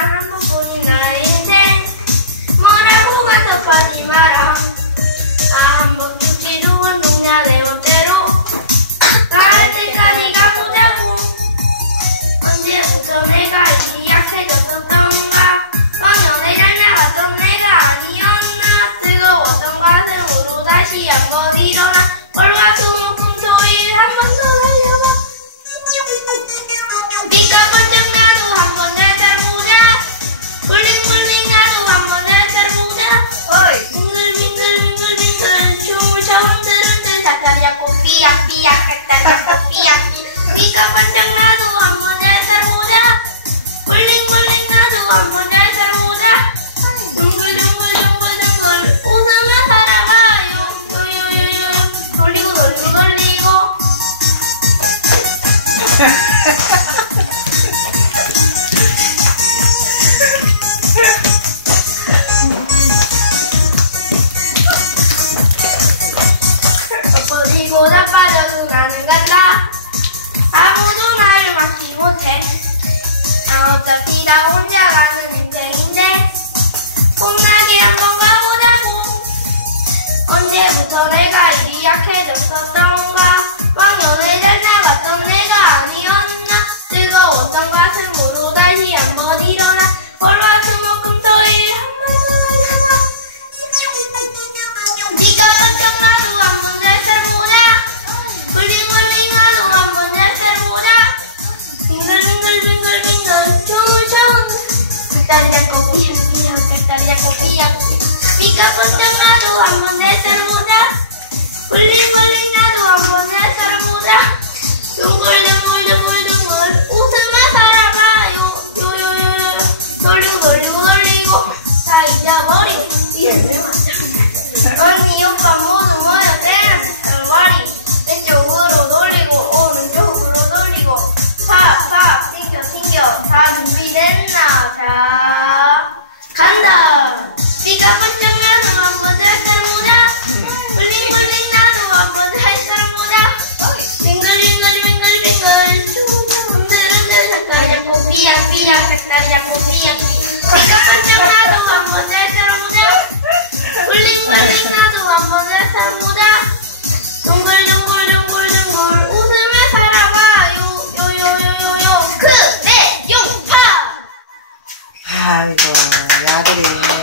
단 한 번뿐인 나의 인생 뭐라고 간섭하지 마라 아한번 죽기 좋은 동냐 내 멋대로 나갈 때까지 가보자고 언제부터 내가 이리 약해졌었던가 왕년에 잘 나갔던 내가 아니었나 뜨거웠던 가슴으로 다시 한번 일어나 월화수목금 ada kopiah piah kata kopiah jika pandang nado ang mga termuda muling muling nado ang mga termuda dungul dungul dungul dungul usang na sarama yung tuyo yung tuligo tuligo tuligo 고 자빠져도 나는 간다. 아무도 나를 막지 못해. 나 어차피 나 혼자 가는 인생인데 봄나게 한번 가보자고. 언제부터 내가 이리 약해졌었던가. 왕년에 잘 나갔던 내가 아니었나. 뜨거웠던 가슴으로 다시 한번 일어나. 월화수목 Tarja copia, mira que copia. Mi capo cerrado, amonés hermosa. Pulín, pulín, nado, amonés hermosa. Lumbo, lumbo, lumbo, lumbo. Usa más ahora, va. Yo, yo, yo, yo, yo. Yo, yo, yo, yo, yo. Ay, ya, voy. 아이고, 이 아들이